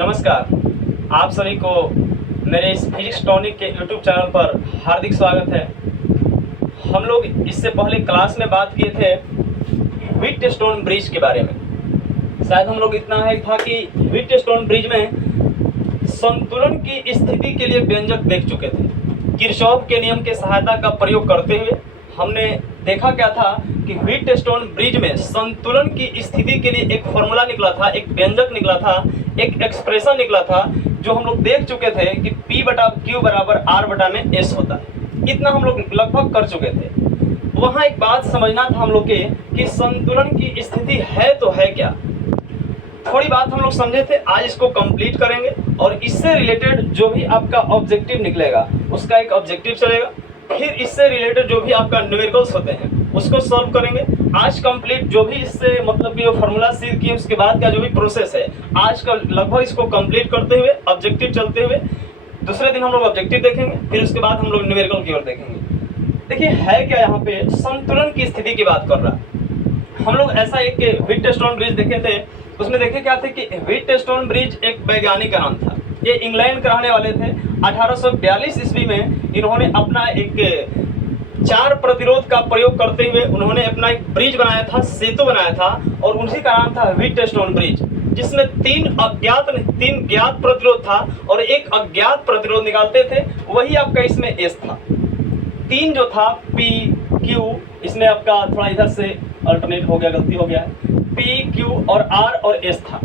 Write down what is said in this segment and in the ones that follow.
नमस्कार, आप सभी को मेरे इस फिजिक्स टॉनिक के यूट्यूब चैनल पर हार्दिक स्वागत है। हम लोग इससे पहले क्लास में बात किए थे व्हीटस्टोन ब्रिज के बारे में। शायद हम लोग इतना है था कि व्हीटस्टोन ब्रिज में संतुलन की स्थिति के लिए व्यंजक देख चुके थे। किरचॉफ के नियम के सहायता का प्रयोग करते हुए हमने देखा क्या था कि व्हीटस्टोन ब्रिज में संतुलन की स्थिति के लिए एक फॉर्मूला निकला था, एक व्यंजक निकला था, एक एक्सप्रेशन निकला था, जो हम लोग देख चुके थे कि P बटा Q बराबर R बटा में S होता है। इतना हम लोग लगभग कर चुके थे। वहाँ एक बात समझना था हम लोग के कि संतुलन की स्थिति है तो है क्या। थोड़ी बात हम लोग समझे थे, आज इसको कंप्लीट करेंगे और इससे रिलेटेड जो भी आपका ऑब्जेक्टिव निकलेगा उसका एक ऑब्जेक्टिव चलेगा। फिर इससे रिलेटेड जो भी आपका न्यूमेरिकल्स होते हैं उसको सॉल्व करेंगे। आज कंप्लीट जो भी इससे मतलब कि फॉर्मूला सीख किए उसके बाद का जो भी प्रोसेस है आज का लगभग इसको कंप्लीट करते हुए ऑब्जेक्टिव चलते हुए दूसरे दिन हम लोग ऑब्जेक्टिव देखेंगे, फिर उसके बाद हम लोग न्यूमेरिकल की ओर देखेंगे। देखिए है क्या, यहाँ पे संतुलन की स्थिति की बात कर रहा है। हम लोग ऐसा एक व्हीटस्टोन ब्रिज देखे थे, उसमें देखे क्या थे कि व्हीटस्टोन ब्रिज एक वैज्ञानिक का नाम था। ये इंग्लैंड के रहने वाले थे। 1842 ईस्वी में इन्होंने अपना एक चार प्रतिरोध का प्रयोग करते हुए उन्होंने अपना एक ब्रिज बनाया था, सेतु बनाया था, और उसी का नाम था व्हीटस्टोन ब्रिज, जिसमें तीन ज्ञात प्रतिरोध था और एक अज्ञात प्रतिरोध निकालते थे। वही आपका इसमें एस था। तीन जो था P Q, इसमें आपका थोड़ा इधर से अल्टरनेट हो गया, गलती हो गया है, P Q और R और S था।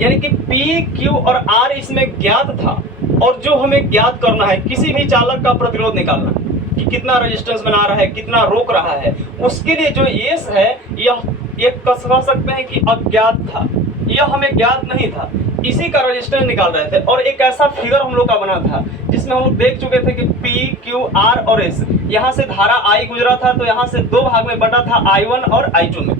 यानी कि P Q और R इसमें ज्ञात था, और जो हमें ज्ञात करना है किसी भी चालक का प्रतिरोध निकालना है कि कितना रेजिस्टेंस बना रहा है, कितना रोक रहा है, उसके लिए जो S है यह एक कह सकते हैं कि अज्ञात था, यह हमें ज्ञात नहीं था। इसी का रेजिस्टेंस निकाल रहे थे और एक ऐसा फिगर हम लोग का बना था जिसमें हम लोग देख चुके थे कि P Q R और S, यहाँ से धारा I गुजरा था तो यहाँ से दो भाग में बटा था, I1 और I2 में।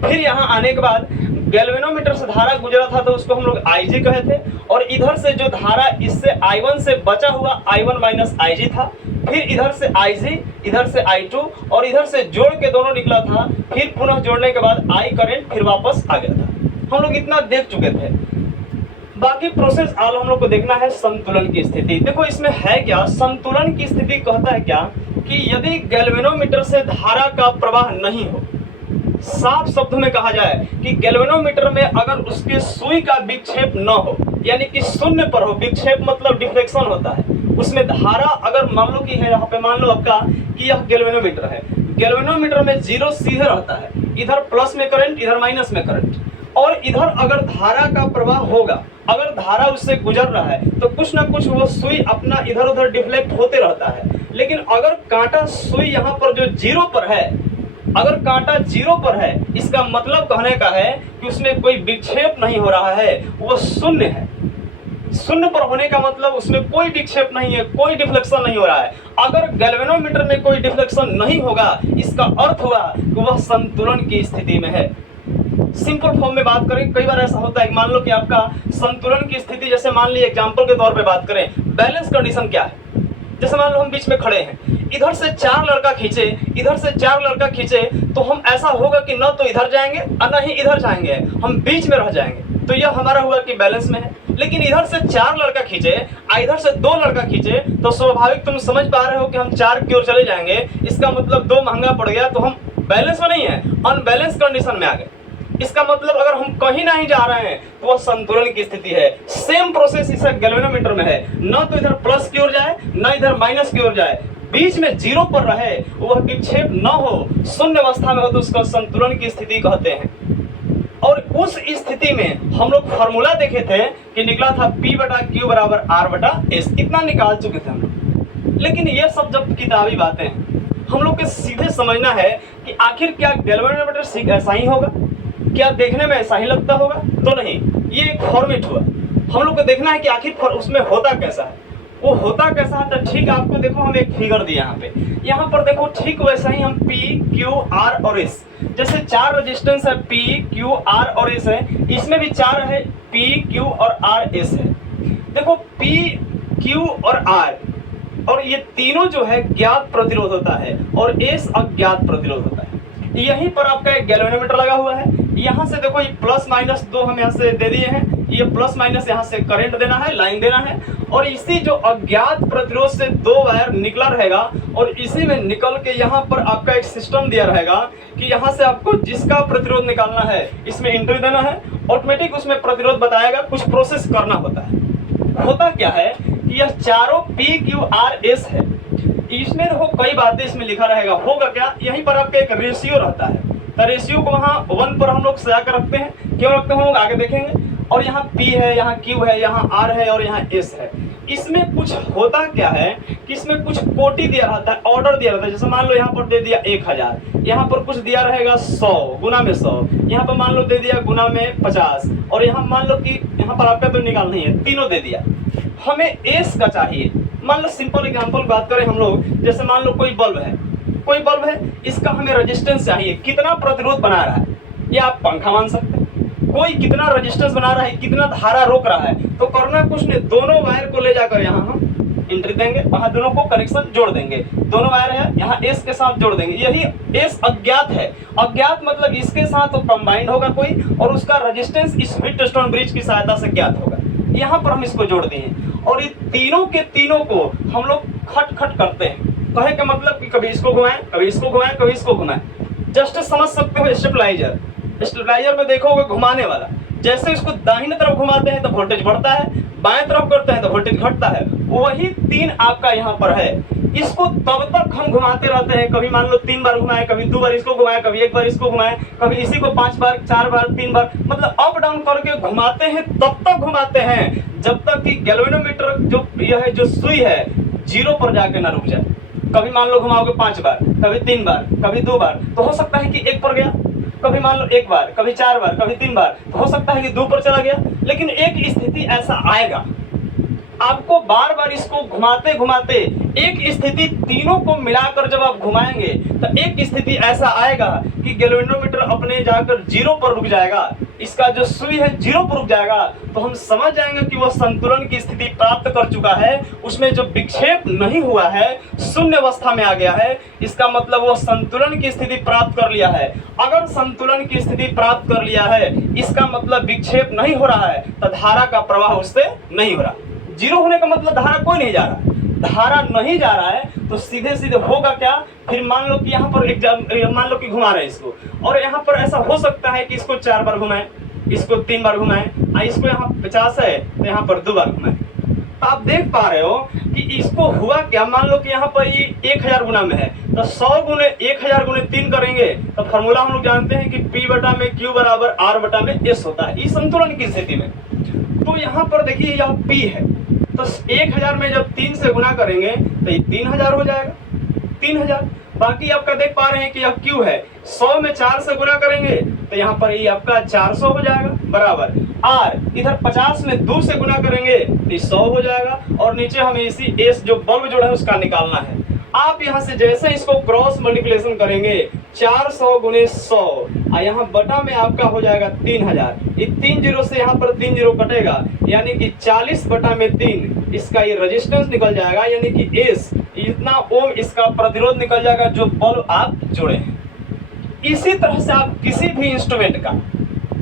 फिर यहाँ आने के बाद गैल्वेनोमीटर से धारा गुजरा था तो उसको हम लोग IG कहे थे, और इधर से जो धारा इससे I1 से बचा हुआ I1 माइनस IG था। फिर इधर से IG, इधर से I2, और इधर से जोड़ के दोनों निकला था। फिर पुनः जोड़ने के बाद I करंट फिर वापस आ गया था। हम लोग इतना देख चुके थे। बाकी प्रोसेस आल हम लोग को देखना है संतुलन की स्थिति। देखो इसमें है क्या, संतुलन की स्थिति कहता है क्या कि यदि गैल्वेनोमीटर से धारा का प्रवाह नहीं हो, साफ शब्द में कहा जाए कि गैल्वेनोमीटर में अगर उसके सुई का विक्षेप न हो, यानी कि शून्य पर हो, विक्षेप मतलब डिफ्लेक्शन होता है, उसमें धारा अगर मान लो कि है, यहाँ पे मान लो आपका कि यह गैल्वेनोमीटर है, गैल्वेनोमीटर में जीरो सीधे रहता है, इधर प्लस में करंट इधर माइनस में करंट, और इधर अगर धारा का प्रवाह होगा, अगर धारा उससे गुजर रहा है तो कुछ ना कुछ वो सुई अपना इधर उधर डिफ्लेक्ट होते रहता है। लेकिन अगर कांटा सुई यहाँ पर जो जीरो पर है, अगर कांटा जीरो पर है, इसका मतलब कहने का है कि उसमें कोई विक्षेप नहीं हो रहा है, वो शून्य है। शून्य पर होने का मतलब उसमें कोई विक्षेप नहीं है, कोई डिफ्लेक्शन नहीं हो रहा है। अगर गैल्वेनोमीटर में कोई डिफ्लेक्शन नहीं होगा, इसका अर्थ हुआ कि वह संतुलन की स्थिति में है। सिंपल फॉर्म में बात करें, कई बार ऐसा होता है, मान लो कि आपका संतुलन की स्थिति, जैसे मान लीजिए एग्जांपल के तौर पे बात करें, बैलेंस कंडीशन क्या है। जैसे मान लो हम बीच में खड़े हैं, इधर से चार लड़का खींचे, इधर से चार लड़का खींचे, तो हम ऐसा होगा कि न तो इधर जाएंगे और न ही इधर जाएंगे, हम बीच में रह जाएंगे। तो यह हमारा हुआ कि बैलेंस में है। लेकिन इधर से चार लड़का खींचे और इधर से दो लड़का खींचे, तो स्वाभाविक तुम समझ पा रहे हो कि हम चार की ओर चले जाएंगे। इसका मतलब दो महंगा पड़ गया, तो हम बैलेंस में नहीं है, अनबैलेंस कंडीशन में आ गए। इसका मतलब अगर हम कहीं नहीं जा रहे हैं तो वह संतुलन की स्थिति है। सेम प्रोसेस इस गैल्वेनोमीटर में है, न तो इधर प्लस की ओर जाए न इधर माइनस की ओर जाए, बीच में जीरो पर रहे, वह विक्षेप न हो, शून्य अवस्था में हो, तो उसको संतुलन की स्थिति कहते हैं। और उस स्थिति में हम लोग फॉर्मूला देखे थे कि निकला था P बटा Q बराबर R बटा S, इतना निकाल चुके थे हम लोग। लेकिन ये सब जब किताबी बातें हैं, हम लोग के सीधे समझना है कि आखिर क्या गैल्वेनोमीटर ऐसा ही होगा, क्या देखने में ऐसा ही लगता होगा, तो नहीं। ये एक फॉर्मेट हुआ, हम लोग को देखना है कि आखिर उसमें होता कैसा है। वो होता कैसा है, तो ठीक आपको देखो हम एक फिगर दिया यहाँ पर देखो, ठीक वैसा ही हम P Q R और S, जैसे चार रेजिस्टेंस है P Q R और S है, इसमें भी चार है P Q और R S है। देखो P Q और R, और ये तीनों जो है ज्ञात प्रतिरोध होता है और S अज्ञात प्रतिरोध होता है। यहीं पर आपका एक गैल्वेनोमीटर लगा हुआ है। यहाँ से देखो ये प्लस माइनस दो हम यहाँ से दे दिए हैं, ये प्लस माइनस यहाँ से करंट देना है, लाइन देना है, और इसी जो अज्ञात प्रतिरोध से दो वायर निकला रहेगा और इसी में निकल के यहाँ पर आपका एक सिस्टम दिया रहेगा कि यहाँ से आपको जिसका प्रतिरोध निकालना है इसमें एंट्री देना है, ऑटोमेटिक उसमें प्रतिरोध बताएगा, कुछ प्रोसेस करना होता है। होता क्या है कि यह चारों PQRS है, इसमें देखो कई बातें इसमें लिखा रहेगा। होगा क्या, यहीं पर आपका एक रेशियो रहता है, तो रेशियो को वहाँ 1 पर हम लोग सजा कर रखते हैं। क्यों रखते हैं हम लोग आगे देखेंगे। और यहाँ P है, यहाँ Q है, यहाँ R है और यहाँ S है। इसमें कुछ होता क्या है कि इसमें कुछ कोटि दिया रहता है, ऑर्डर दिया रहता है। जैसे मान लो यहाँ पर दे दिया 1000, यहाँ पर कुछ दिया रहेगा 100 गुना में 100, यहाँ पर मान लो दे दिया गुना में 50, और यहाँ मान लो कि यहाँ पर आपका तो निकाल नहीं है, तीनों दे दिया। हमें S का चाहिए। मान लो सिंपल एग्जांपल बात करें हम लोग, जैसे मान लो कोई बल्ब है, इसका हमें रेजिस्टेंस चाहिए, कितना प्रतिरोध बना रहा है, ये आप पंखा मान सकते हैं। कोई कितना रेजिस्टेंस बना रहा है, कितना धारा रोक रहा है, तो करना कुछ नहीं, दोनों वायर को ले जाकर यहाँ हम एंट्री देंगे, वहां दोनों को कनेक्शन जोड़ देंगे। दोनों वायर है, यहाँ S के साथ जोड़ देंगे। यही S अज्ञात है, अज्ञात मतलब इसके साथ तो कंबाइंड होगा कोई, और उसका रेजिस्टेंस इस व्हीटस्टोन ब्रिज की सहायता से ज्ञात होगा। यहाँ पर हम इसको जोड़ दिए, और ये तीनों के तीनों को हम लोग खट खट करते हैं। कहे का मतलब कि कभी इसको घुमाएं, कभी इसको घुमाएं, कभी इसको घुमाएं। जस्ट समझ सकते हो स्टेबलाइजर में देखोगे घुमाने वाला, जैसे इसको दाहिने तरफ घुमाते हैं तो वोल्टेज बढ़ता है, बाएं तरफ करते हैं तो वोल्टेज घटता है। वही 3 आपका यहाँ पर है। इसको तब तक हम घुमाते रहते हैं, कभी मान लो 3 बार घुमाएं, कभी 2 बार इसको घुमाएं, कभी 1 बार इसको घुमाएं, कभी इसी को 5 बार, 4 बार, 3 बार, मतलब अप डाउन करके घुमाते हैं। तब तक घुमाते हैं जब तक कि गैल्वेनोमीटर जो यह है, जो सुई है, 0 पर जाके ना रुक जाए। कभी मान लो घुमाओगे 5 बार, कभी 3 बार, कभी 2 बार, तो हो सकता है कि 1 पर गया। कभी मान लो 1 बार, कभी 4 बार, कभी 3 बार, तो हो सकता है कि 2 पर चला गया। लेकिन एक स्थिति ऐसा आएगा, आपको बार बार इसको घुमाते घुमाते एक स्थिति तीनों को मिलाकर जब आप घुमाएंगे तो एक स्थिति ऐसा आएगा कि गैल्वेनोमीटर अपने जाकर 0 पर रुक जाएगा, इसका जो सुई है 0 पर रुक जाएगा। तो हम समझ जाएंगे कि वह संतुलन की स्थिति प्राप्त कर चुका है, उसमें जो विक्षेप नहीं हुआ है, शून्य अवस्था में आ गया है। इसका मतलब वह संतुलन की स्थिति प्राप्त कर लिया है। अगर संतुलन की स्थिति प्राप्त कर लिया है, इसका मतलब विक्षेप नहीं हो रहा है, तो धारा का प्रवाह उससे नहीं हो रहा। 0 होने का मतलब धारा कोई नहीं जा रहा, धारा नहीं जा रहा है, तो सीधे सीधे होगा क्या। फिर मान लो कि यहाँ पर मान लो कि घुमा रहे हैं इसको, और यहाँ पर ऐसा हो सकता है कि इसको 4 बार घुमाएं, इसको 3 बार घुमाएं, इसको यहाँ 50 है तो यहाँ पर 2 बार घुमाएं। तो आप देख पा रहे हो कि इसको हुआ क्या। मान लो कि यहाँ पर ये 1000 गुना में है, तो 100 गुने 1000 गुने 3 करेंगे तो फॉर्मूला हम लोग जानते हैं कि P बटा में Q बराबर R बटा में S होता है, इस संतुलन की स्थिति में। तो यहाँ पर देखिए यह P है, तो 1000 में जब 3 से गुना करेंगे तो ये 3000 हो जाएगा, 3000। बाकी आपका देख पा रहे हैं कि यह Q है, 100 में 4 से गुना करेंगे तो यहाँ पर ये आपका 400 हो जाएगा, बराबर R। इधर 50 में 2 से गुना करेंगे तो 100 हो जाएगा, और नीचे हमें इसी S जो बल्ब जोड़ा है उसका निकालना है। आप यहाँ से जैसे इसको क्रॉस मल्टीप्लिकेशन करेंगे 400 गुने 100, यहाँ बटा में आपका हो जाएगा 3000। ये 3 जीरो से यहाँ पर 3 जीरो कटेगा, यानी कि 40 बटा में 3 इसका ये रेजिस्टेंस निकल जाएगा, यानी कि S इतना ओम इसका प्रतिरोध निकल जाएगा जो बल्ब आप जोड़े हैं। इसी तरह से आप किसी भी इंस्ट्रूमेंट का,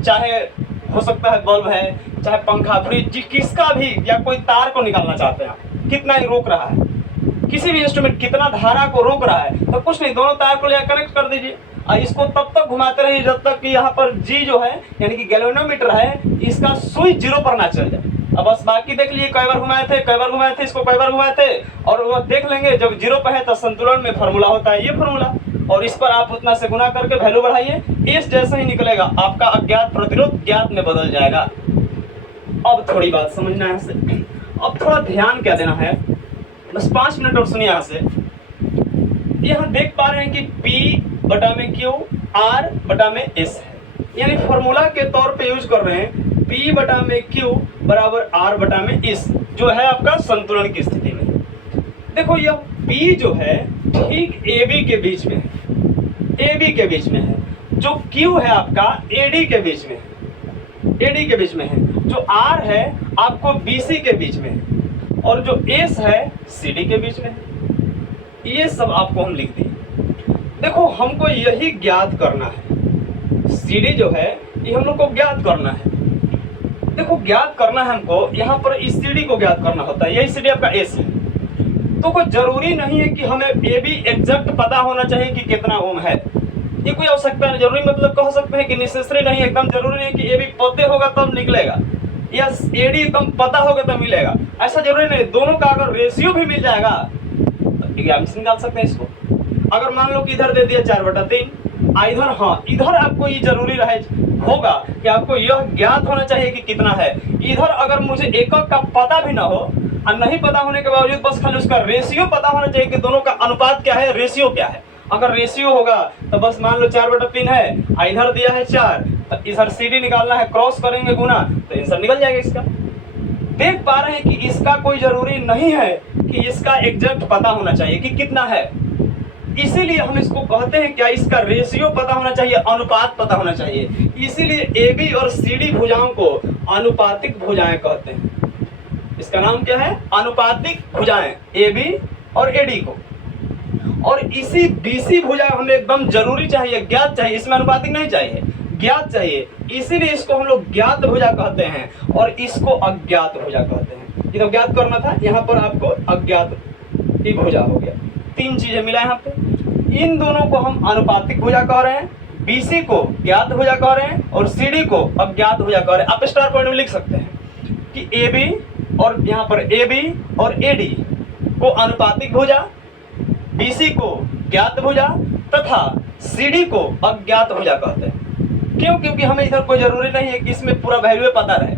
चाहे हो सकता है बल्ब है, चाहे पंखा, फ्रिज, किसका भी, या कोई तार को निकालना चाहते हैं आप, कितना ही रोक रहा है, किसी भी इंस्ट्रूमेंट कितना धारा को रोक रहा है, तो कुछ नहीं, दोनों तार को लेकर कनेक्ट कर दीजिए और इसको तब तक घुमाते रहिए जब तक कि यहाँ पर G जो है यानी कि गैल्वेनोमीटर है, इसका सुई 0 पर ना चल जाए। अब बस बाकी देख लीजिए कई बार घुमाए थे, कई बार घुमाए थे, इसको कई बार घुमाए थे, और वो देख लेंगे जब 0 पर है तो संतुलन में फार्मूला होता है ये फार्मूला, और इस पर आप उतना से गुना करके वैल्यू बढ़ाइए, S जैसा ही निकलेगा, आपका अज्ञात प्रतिरोध ज्ञात में बदल जाएगा। अब थोड़ी बात समझना है, अब थोड़ा ध्यान क्या देना है, बस 5 मिनट और सुनिए। यहाँ से यहाँ देख पा रहे हैं कि P बटा में Q R बटा में S है, यानी फॉर्मूला के तौर पे यूज कर रहे हैं P बटा में Q बराबर R बटा में S, जो है आपका संतुलन की स्थिति में। देखो यह P जो है ठीक AB के बीच में है, AB के बीच में है, जो Q है आपका AD के बीच में है, AD के बीच में है, जो R है आपको BC के बीच में है, और जो S है CD के बीच में है। ये सब आपको हम लिख दिए। देखो हमको यही ज्ञात करना है, CD जो है ये हम लोग को ज्ञात करना है। देखो ज्ञात करना है हमको, यहाँ पर इस CD को ज्ञात करना होता है, यही CD आपका S है। तो कोई जरूरी नहीं है कि हमें ये भी एग्जैक्ट पता होना चाहिए कि कितना ओम है, ये कोई आवश्यकता नहीं, जरूरी मतलब कह सकते हैं कि नेसेसरी नहीं, एकदम जरूरी नहीं कि ये भी पते होगा तब निकलेगा या AD एकदम पता होगा तब मिलेगा, ऐसा जरूरी नहीं। दोनों का अगर रेशियो भी मिल जाएगा तो एग्जामिनेशन निकाल सकते हैं इसको। अगर मान लो कि इधर दे दिया 4/3, इधर, हाँ इधर आपको ये जरूरी रहे होगा कि आपको यह ज्ञात होना चाहिए कि कितना है। इधर अगर मुझे एकक का पता भी ना हो और नहीं पता होने के बावजूद बस खाली उसका रेशियो पता होना चाहिए कि दोनों का अनुपात क्या है, रेशियो क्या है। अगर रेशियो होगा तो बस मान लो 4/3 है, इधर दिया है 4, तो इधर CD निकालना है, क्रॉस करेंगे गुना तो आंसर निकल जाएगा इसका। देख पा रहे हैं कि इसका कोई जरूरी नहीं है कि इसका एग्जैक्ट पता होना चाहिए कि कितना है, इसीलिए हम इसको कहते हैं क्या, इसका रेशियो पता होना चाहिए, अनुपात पता होना चाहिए। इसीलिए AB और CD भुजाओं को अनुपातिक भुजाएं कहते हैं। इसका नाम क्या है, अनुपातिक भुजाएं, AB और AD को। और इसी BC भुजा हमें एकदम जरूरी चाहिए, ज्ञात चाहिए, इसमें अनुपातिक नहीं चाहिए, ज्ञात चाहिए, इसीलिए इसको हम लोग ज्ञात भुजा कहते हैं और इसको अज्ञात भुजा कहते हैं। ये तो ज्ञात करना था, यहाँ पर आपको अज्ञात ही भुजा हो गया। 3 चीजें मिला यहाँ पे, इन दोनों को हम अनुपातिक भुजा कह रहे हैं, BC को ज्ञात भुजा कह रहे हैं और CD को अज्ञात भुजा कह रहे हैं। आप स्टार पॉइंट में लिख सकते हैं कि AB और यहाँ पर AB और AD को अनुपातिक भुजा, BC को ज्ञात भुजा तथा CD को अज्ञात भुजा कहते हैं। क्यों? क्योंकि हमें इधर कोई जरूरी नहीं है कि इसमें पूरा वैल्यू पता रहे।